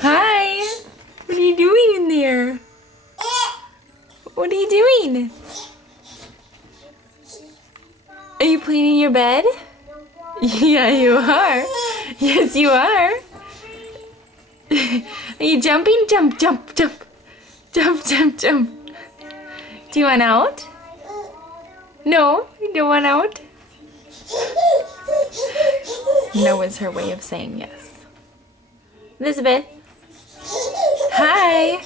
Hi. What are you doing in there? What are you doing? Are you cleaning your bed? Yeah, you are. Yes, you are. Are you jumping? Jump, jump, jump. Jump, jump, jump. Do you want out? No, you don't want out? No is her way of saying yes. Elizabeth. Hi.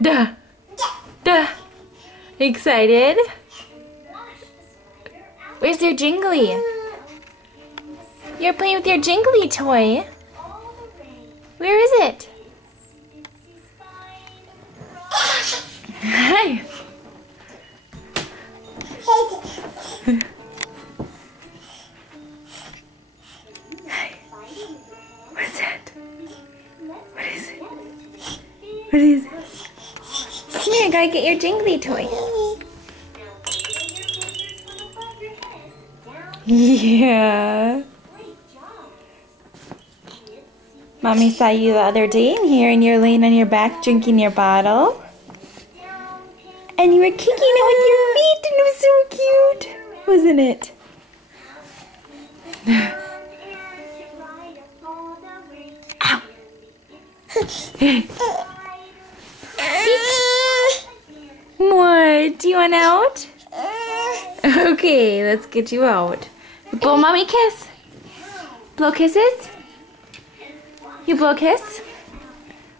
Duh. Duh. Excited? Where's your jingly? You're playing with your jingly toy. Where is it? Hi. What's that? What is it? What is it? Come here, I gotta get your jingly toy. Yeah. Mommy saw you the other day in here and you're laying on your back drinking your bottle. And you were kicking it with your feet and it was so cute. Wasn't it? Ow. What? Do you want out? Okay, let's get you out. Blow mommy kiss. Blow kisses. You blow kiss.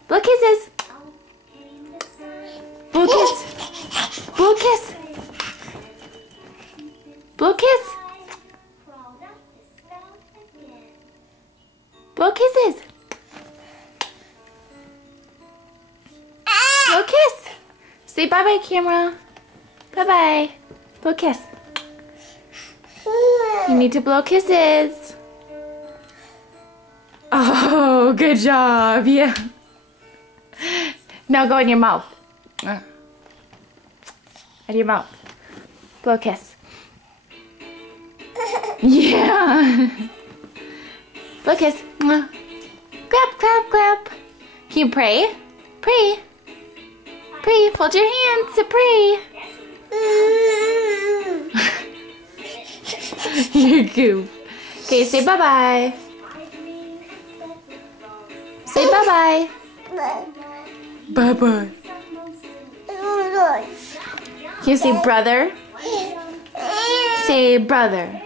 Blow kisses. Blow kiss. Blow kiss. Blow kiss. Blow kisses. Blow kiss. Say bye-bye, camera. Bye-bye. Blow kiss. You need to blow kisses. Oh, good job. Yeah. Now go in your mouth. Out of your mouth. Blow a kiss. Yeah. Blow a kiss. Clap, clap, clap. Can you pray? Pray. Pray. Fold your hands to pray. You goof. Okay, say bye-bye. Say bye-bye. Bye-bye. Can you say brother? Say brother.